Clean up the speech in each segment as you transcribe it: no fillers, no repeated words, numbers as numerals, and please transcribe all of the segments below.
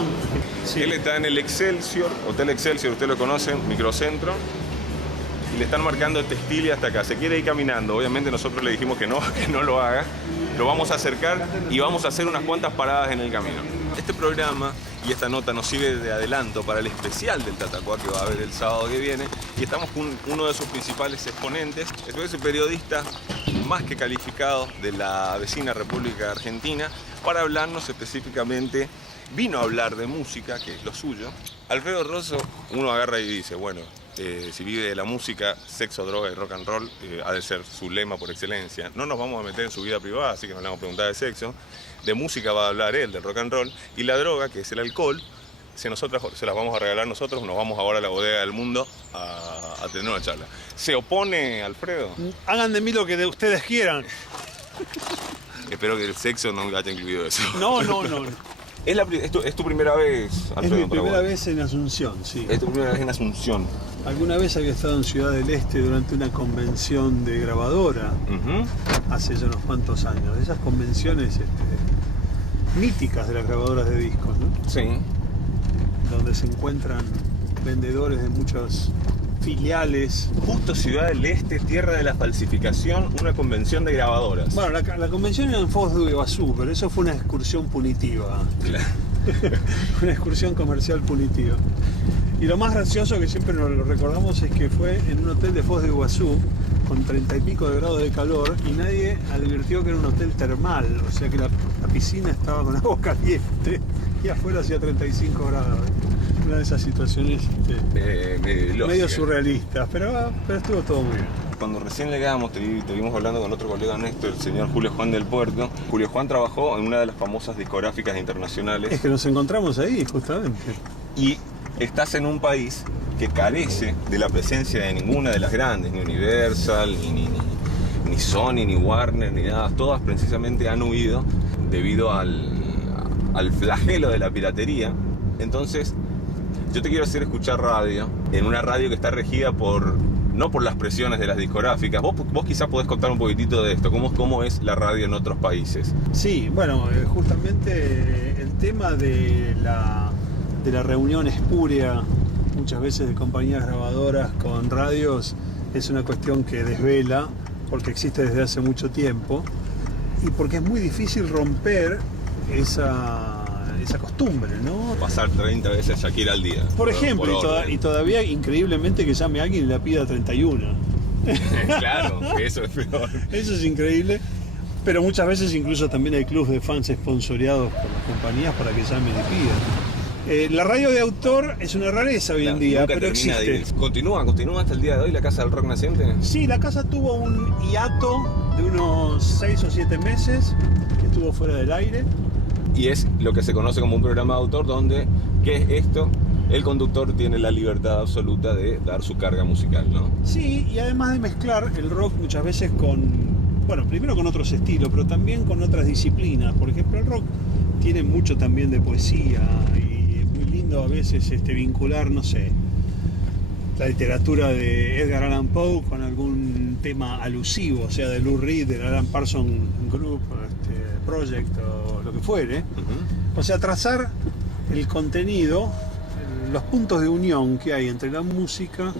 Asunción. Sí. Él está en el Excelsior, Hotel Excelsior, usted lo conoce, microcentro. Y le están marcando Textilia hasta acá. Se quiere ir caminando. Obviamente nosotros le dijimos que no lo haga. Lo vamos a acercar y vamos a hacer unas cuantas paradas en el camino. Este programa y esta nota nos sirve de adelanto para el especial del Tatacoa que va a haber el sábado que viene. Y estamos con uno de sus principales exponentes. Es un periodista más que calificado de la vecina República de Argentina para hablarnos específicamente. Vino a hablar de música, que es lo suyo. Alfredo Rosso, uno agarra y dice, bueno, si vive de la música, sexo, droga y rock and roll, ha de ser su lema por excelencia. No nos vamos a meter en su vida privada, así que no le vamos a preguntar de sexo. De música va a hablar él, del rock and roll. Y la droga, que es el alcohol, se las vamos a regalar nosotros. Nos vamos ahora a la bodega del mundo a tener una charla. ¿Se opone, Alfredo? Hagan de mí lo que de ustedes quieran. Espero que el sexo no haya incluido eso. No. ¿Es tu primera vez, Alfredo? Es mi primera vez en Asunción, sí. Es tu primera vez en Asunción. Alguna vez había estado en Ciudad del Este durante una convención de grabadora, hace ya unos cuantos años. Esas convenciones míticas de las grabadoras de discos, ¿no? Sí. Donde se encuentran vendedores de muchas filiales. Justo Ciudad del Este, tierra de la falsificación, una convención de grabadoras. Bueno, la convención era en Foz de Iguazú, pero eso fue una excursión punitiva. Claro. Una excursión comercial punitiva. Y lo más gracioso, que siempre nos lo recordamos, es que fue en un hotel de Foz de Iguazú, con 30 y pico de grados de calor, y nadie advirtió que era un hotel termal, o sea que la piscina estaba con agua caliente y afuera hacía 35 grados. Una de esas situaciones medio surrealistas, pero estuvo todo muy bien. Cuando recién llegamos, te vimos hablando con otro colega nuestro, el señor Julio Juan del Puerto. Julio Juan trabajó en una de las famosas discográficas internacionales. Es que nos encontramos ahí, justamente. Y estás en un país que carece de la presencia de ninguna de las grandes, ni Universal, ni Sony, ni Warner, ni nada. Todas precisamente han huido debido al flagelo de la piratería. Entonces, yo te quiero hacer escuchar radio, en una radio que está regida no por las presiones de las discográficas. Vos quizás podés contar un poquitito de esto, cómo es la radio en otros países. Sí, bueno, justamente el tema de la reunión espúrea, muchas veces de compañías grabadoras con radios, es una cuestión que desvela, porque existe desde hace mucho tiempo, y porque es muy difícil romper esa costumbre, ¿no? Pasar 30 veces a Shakira al día. Por ejemplo, y todavía increíblemente que llame a alguien y la pida 31. Claro, eso es peor. Eso es increíble. Pero muchas veces incluso también hay clubes de fans esponsoreados por las compañías para que llamen y pidan. La radio de autor es una rareza hoy en día, pero existe. ¿Continúa hasta el día de hoy la Casa del Rock Naciente? Sí, la casa tuvo un hiato de unos 6 o 7 meses, que estuvo fuera del aire. Y es lo que se conoce como un programa de autor donde, ¿qué es esto? El conductor tiene la libertad absoluta de dar su carga musical, ¿no? Sí, y además de mezclar el rock muchas veces primero con otros estilos, pero también con otras disciplinas. Por ejemplo, el rock tiene mucho también de poesía y es muy lindo a veces vincular, no sé, la literatura de Edgar Allan Poe con algún tema alusivo, o sea, de Lou Reed, del Alan Parsons Group, Project o lo que fuere. O sea, trazar el contenido, los puntos de unión que hay entre la música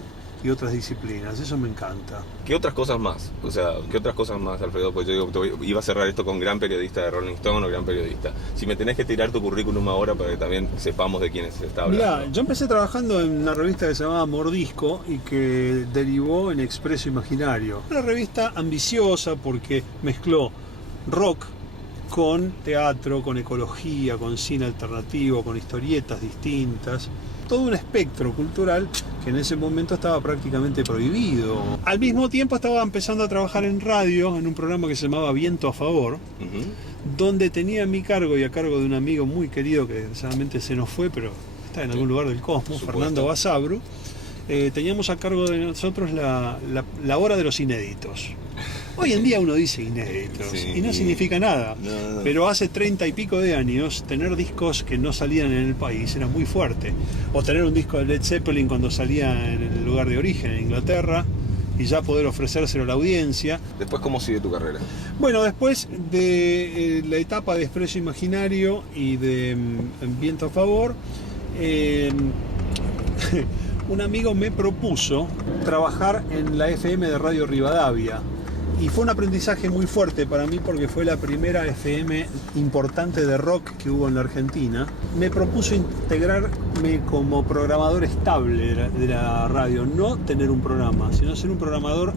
y otras disciplinas. Eso me encanta. ¿Qué otras cosas más? O sea, ¿qué otras cosas más, Alfredo? Pues yo iba a cerrar esto con gran periodista de Rolling Stone o gran periodista. Si me tenés que tirar tu currículum ahora para que también sepamos de quién se está hablando. Mirá, yo empecé trabajando en una revista que se llamaba Mordisco y que derivó en Expreso Imaginario. Una revista ambiciosa porque mezcló rock con teatro, con ecología, con cine alternativo, con historietas distintas. Todo un espectro cultural que en ese momento estaba prácticamente prohibido. Al mismo tiempo estaba empezando a trabajar en radio, en un programa que se llamaba Viento a Favor, donde tenía a mi cargo y a cargo de un amigo muy querido que desgraciadamente se nos fue, pero está en algún lugar del cosmos, Fernando Basabru. Teníamos a cargo de nosotros la hora de los inéditos. Hoy en día uno dice inéditos, sí, y no significa nada, no. Pero hace 30 y pico de años tener discos que no salían en el país era muy fuerte. O tener un disco de Led Zeppelin cuando salía en el lugar de origen, en Inglaterra, y ya poder ofrecérselo a la audiencia. Después, ¿cómo sigue tu carrera? Bueno, después de la etapa de Expreso Imaginario y de Viento a Favor, un amigo me propuso trabajar en la FM de Radio Rivadavia. Y fue un aprendizaje muy fuerte para mí porque fue la primera FM importante de rock que hubo en la Argentina. Me propuso integrarme como programador estable de la radio, no tener un programa, sino ser un programador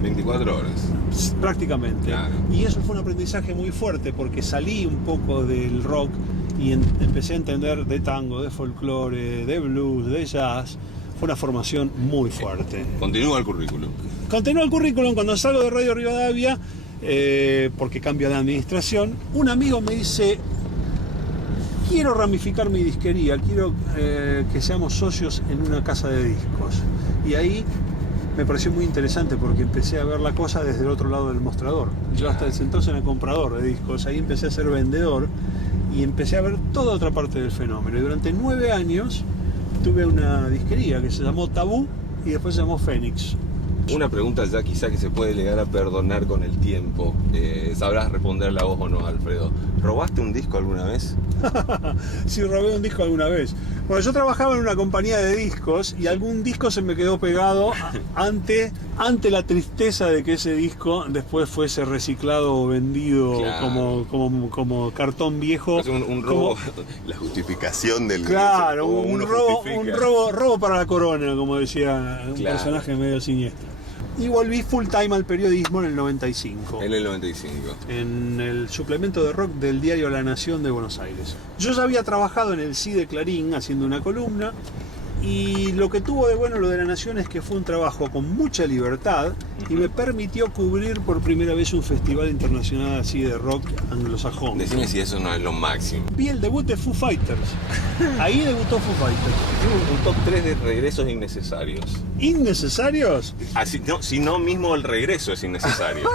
24 horas. Prácticamente. Claro. Y eso fue un aprendizaje muy fuerte porque salí un poco del rock y empecé a entender de tango, de folclore, de blues, de jazz. Fue una formación muy fuerte. Continúa el currículum. Continúa el currículum. Cuando salgo de Radio Rivadavia, porque cambia de administración, un amigo me dice: quiero ramificar mi disquería, quiero que seamos socios en una casa de discos. Y ahí me pareció muy interesante porque empecé a ver la cosa desde el otro lado del mostrador. Yo hasta ese entonces era comprador de discos, ahí empecé a ser vendedor y empecé a ver toda otra parte del fenómeno. Y durante 9 años tuve una disquería que se llamó Tabú y después se llamó Fénix. Una pregunta ya quizá que se puede llegar a perdonar con el tiempo. Sabrás responderla vos o no, Alfredo. ¿Robaste un disco alguna vez? Sí, robé un disco alguna vez. Bueno, yo trabajaba en una compañía de discos y algún disco se me quedó pegado ante la tristeza de que ese disco después fuese reciclado o vendido, claro, como cartón viejo. Es un robo, la justificación del... Claro, un robo para la corona, como decía un personaje medio siniestro. Y volví full time al periodismo en el 95. En el 95. En el suplemento de rock del diario La Nación de Buenos Aires. Yo ya había trabajado en el Sí de Clarín haciendo una columna. Y lo que tuvo de bueno lo de La Nación es que fue un trabajo con mucha libertad y me permitió cubrir por primera vez un festival internacional así de rock anglosajón. Decime si eso no es lo máximo. Vi el debut de Foo Fighters. Ahí debutó Foo Fighters. Un top 3 de regresos innecesarios. ¿Innecesarios? Así, no, si no mismo el regreso es innecesario.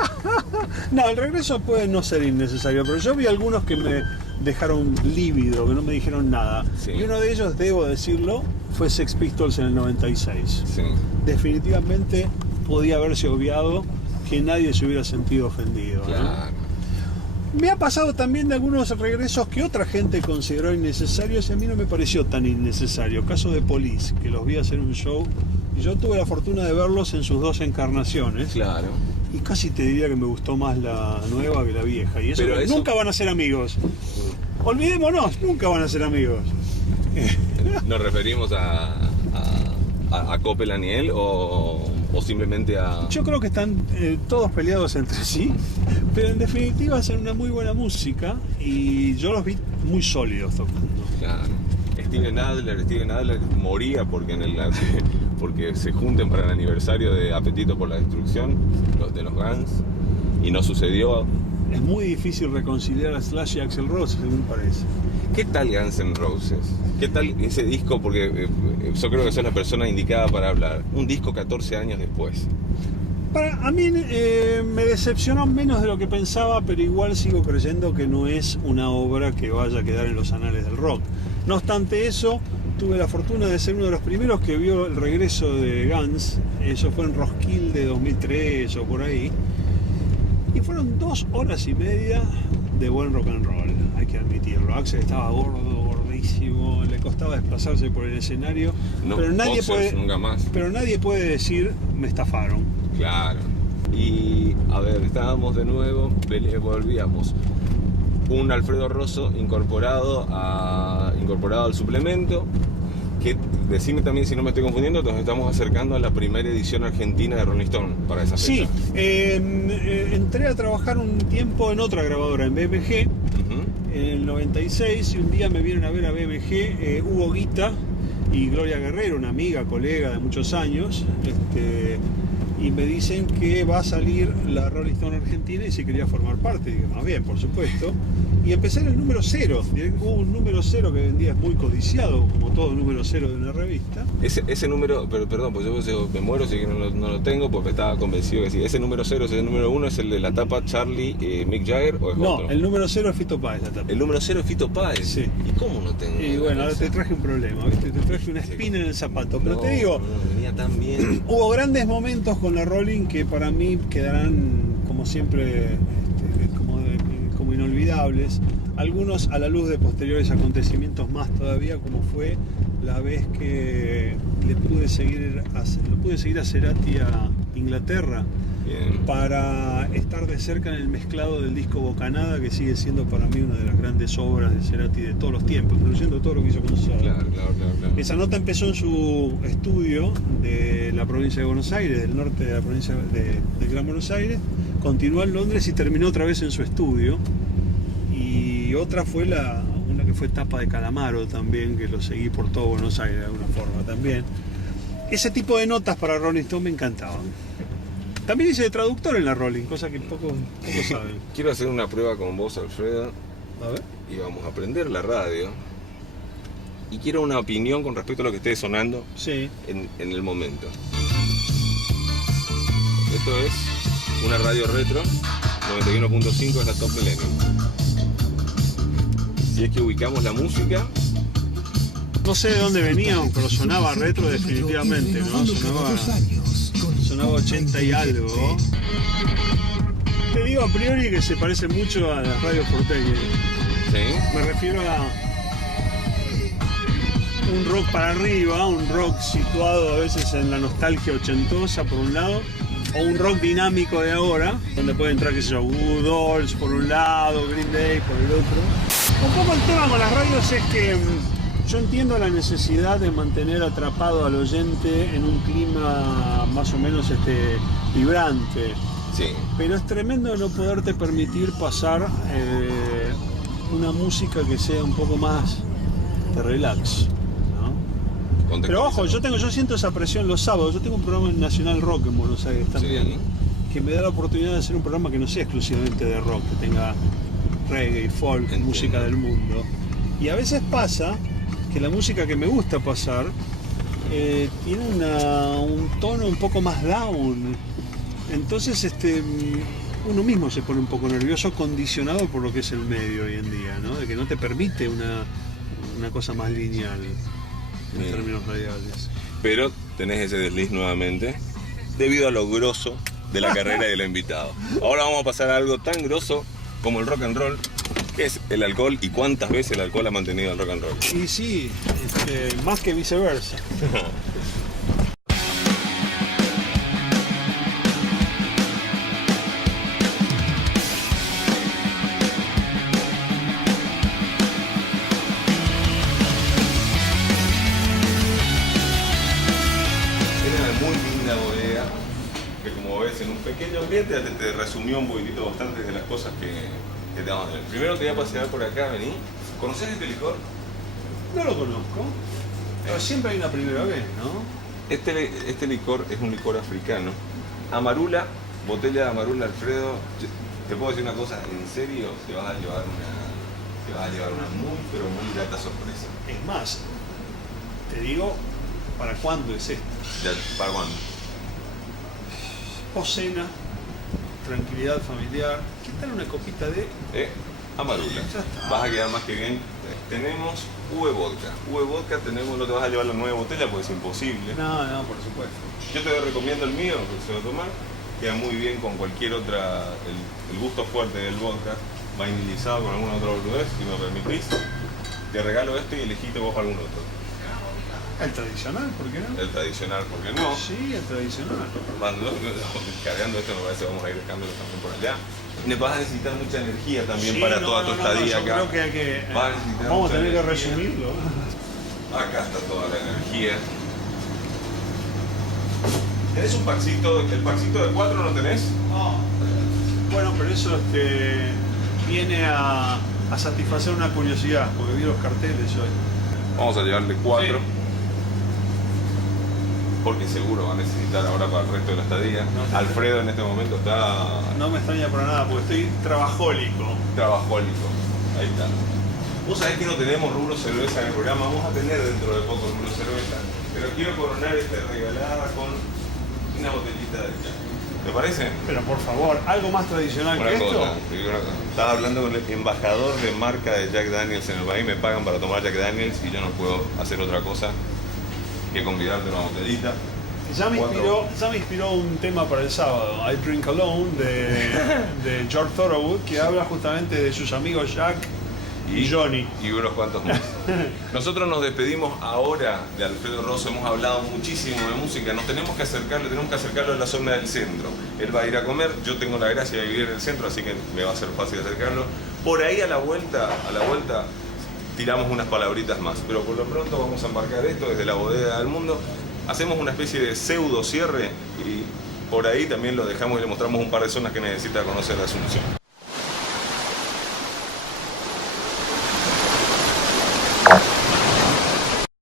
No, el regreso puede no ser innecesario, pero yo vi algunos que me dejaron lívido, que no me dijeron nada. Sí. Y uno de ellos, debo decirlo, fue Sex Pistols en el 96. Sí. Definitivamente podía haberse obviado, que nadie se hubiera sentido ofendido. Claro. ¿No? Me ha pasado también de algunos regresos que otra gente consideró innecesarios y a mí no me pareció tan innecesario. Caso de Police, que los vi hacer un show y yo tuve la fortuna de verlos en sus 2 encarnaciones. Claro. Y casi te diría que me gustó más la nueva que la vieja. Y eso, nunca van a ser amigos. Olvidémonos, nunca van a ser amigos. ¿Nos referimos a Copeland y él o simplemente a...? Yo creo que están todos peleados entre sí, pero en definitiva hacen una muy buena música y yo los vi muy sólidos tocando. Claro. Steven Adler moría porque se junten para el aniversario de Apetito por la Destrucción, los de los Guns, y no sucedió. Es muy difícil reconciliar a Slash y Axl Rose, según parece. ¿Qué tal Guns N' Roses? ¿Qué tal ese disco? Porque yo creo que sos la persona indicada para hablar. Un disco 14 años después. A mí me decepcionó menos de lo que pensaba, pero igual sigo creyendo que no es una obra que vaya a quedar en los anales del rock. No obstante eso, tuve la fortuna de ser uno de los primeros que vio el regreso de Guns. Eso fue en Roskilde 2003 o por ahí. Y fueron 2 horas y media de buen rock and roll, hay que admitirlo. Axl estaba gordísimo, le costaba desplazarse por el escenario, no, pero nadie puede decir me estafaron. Claro. Y a ver, estábamos de nuevo, volvíamos. Un Alfredo Rosso incorporado al suplemento. Que, decime también si no me estoy confundiendo, nos estamos acercando a la primera edición argentina de Rolling Stone para esa fecha. Sí, entré a trabajar un tiempo en otra grabadora, en BMG, en el 96, y un día me vienen a ver a BMG Hugo Guita y Gloria Guerrero, una amiga, colega de muchos años, y me dicen que va a salir la Rolling Stone Argentina y si quería formar parte. Y digo, más bien, por supuesto. Y empecé en el número 0. Hubo un número 0 que vendía, es muy codiciado, como todo número 0 de una revista. Ese número, perdón, pues yo me muero si no lo tengo, porque estaba convencido que sí. ¿Ese número 0 es el número 1, es el de la tapa Charlie, Mick Jagger o es otro? No, el número 0 es Fito Páez, la tapa. ¿El número 0 es Fito Páez? Sí. ¿Y cómo no tengo? Y bueno, ahora te traje un problema, ¿viste? Te traje una espina en el zapato. Pero te digo, no venía tan bien. Hubo grandes momentos con con la Rolling que para mí quedarán como siempre como inolvidables. Algunos a la luz de posteriores acontecimientos más todavía, como fue la vez que lo pude seguir a Cerati a Inglaterra. Bien. Para estar de cerca en el mezclado del disco Bocanada, que sigue siendo para mí una de las grandes obras de Cerati de todos los tiempos, incluyendo todo lo que hizo con Soda. Claro. Esa nota empezó en su estudio de la provincia de Buenos Aires, del norte de la provincia del Gran Buenos Aires, continuó en Londres y terminó otra vez en su estudio. Y otra fue una que fue tapa de Calamaro también, que lo seguí por todo Buenos Aires de alguna forma también. Ese tipo de notas para Rolling Stone me encantaban. También hice de traductor en la Rolling, cosa que poco saben. Quiero hacer una prueba con vos, Alfredo. A ver. Y vamos a aprender la radio. Y quiero una opinión con respecto a lo que esté sonando Sí. en el momento. Esto es una radio retro, 91.5 es la Top Millennium. Si es que ubicamos la música, No sé de dónde venían, pero sonaba retro definitivamente, ¿no? Sonaba 80 y algo. Te digo a priori que se parece mucho a las radios porteñas. ¿sí? Me refiero a un rock para arriba, un rock situado a veces en la nostalgia ochentosa por un lado, o un rock dinámico de ahora, donde puede entrar, qué sé yo, Goo Dolls por un lado, Green Day por el otro. Un poco el tema con las radios es que yo entiendo la necesidad de mantener atrapado al oyente en un clima más o menos vibrante, Sí. pero es tremendo no poderte permitir pasar una música que sea un poco más de relax, ¿no? Pero ojo, yo siento esa presión los sábados. Yo tengo un programa en Nacional Rock en Buenos Aires también, Sí. que me da la oportunidad de hacer un programa que no sea exclusivamente de rock, que tenga reggae, folk, Entiendo. música del mundo. Y a veces pasa que la música que me gusta pasar tiene un tono un poco más down. Entonces uno mismo se pone un poco nervioso, condicionado por lo que es el medio hoy en día, ¿no? De que no te permite una cosa más lineal en Bien. términos radiales. Pero tenés ese desliz nuevamente debido a lo grosso de la carrera del invitado. Ahora vamos a pasar a algo tan grosso como el rock and roll, que es el alcohol y cuántas veces el alcohol ha mantenido el rock and roll. Y sí, más que viceversa. Es una muy linda bodega que, como ves, en un pequeño ambiente te resumió un poquitito bastante de las cosas que te vamos a ver. Primero te voy a pasear por acá, vení. ¿Conocés este licor? No lo conozco, pero siempre hay una primera vez, ¿no? Este licor es un licor africano. Amarula, botella de Amarula, Alfredo. Te puedo decir una cosa, en serio, te vas a llevar una muy, pero muy grata sorpresa. Es más, te digo, ¿para cuándo es esto? Ya, ¿para cuándo? Poscena, tranquilidad familiar. ¿Qué tal una copita de...? Amarula. Ya está. Vas a quedar más que bien. Tenemos Vodka. Vodka tenemos, no te vas a llevar la nueva botella porque es imposible. No, por supuesto. Yo te recomiendo el mío, que se va a tomar. Queda muy bien con cualquier otra, el gusto fuerte del vodka, vainilizado con alguna otra boludez, si me permitís. Te regalo este y elegiste vos algún otro. El tradicional, ¿por qué no? El tradicional, ¿por qué no? Sí, el tradicional. Cargando esto, me parece, vamos a ir dejándolo también por allá. Me vas a necesitar mucha energía también Sí, para no, toda tu estadía yo acá. creo que hay que... Vas a necesitar vamos a mucha tener que energía. resumirlo. Acá está toda la energía. ¿Tenés un paxito? ¿El paxito de 4 no tenés? No. Bueno, pero eso viene a satisfacer una curiosidad, porque vi los carteles hoy. Vamos a llevarle 4. Sí. Porque seguro va a necesitar ahora para el resto de la estadía. No, Alfredo en este momento está No me extraña para nada, porque estoy trabajólico. trabajólico. Ahí está. Vos sabés que no tenemos rubro cerveza en el programa, vamos a tener dentro de poco rubro cerveza, pero quiero coronar esta regalada con una botellita de Jack. ¿Te parece? Pero por favor, ¿algo más tradicional Una que esto? cosa, te digo una cosa. Estaba hablando con el embajador de marca de Jack Daniels en el país, me pagan para tomar Jack Daniels y yo no puedo hacer otra cosa que convidarte una botellita. Ya me inspiró un tema para el sábado, I Drink Alone, de George Thorogood, que habla justamente de sus amigos Jack y Johnny. Y unos cuantos más. Nosotros nos despedimos ahora de Alfredo Rosso, hemos hablado muchísimo de música, tenemos que acercarlo a la zona del centro. Él va a ir a comer, yo tengo la gracia de vivir en el centro, así que me va a ser fácil acercarlo. Por ahí a la vuelta tiramos unas palabritas más, pero por lo pronto vamos a embarcar esto desde la bodega del mundo. Hacemos una especie de pseudo cierre y por ahí también lo dejamos y le mostramos un par de zonas que necesita conocer la Asunción.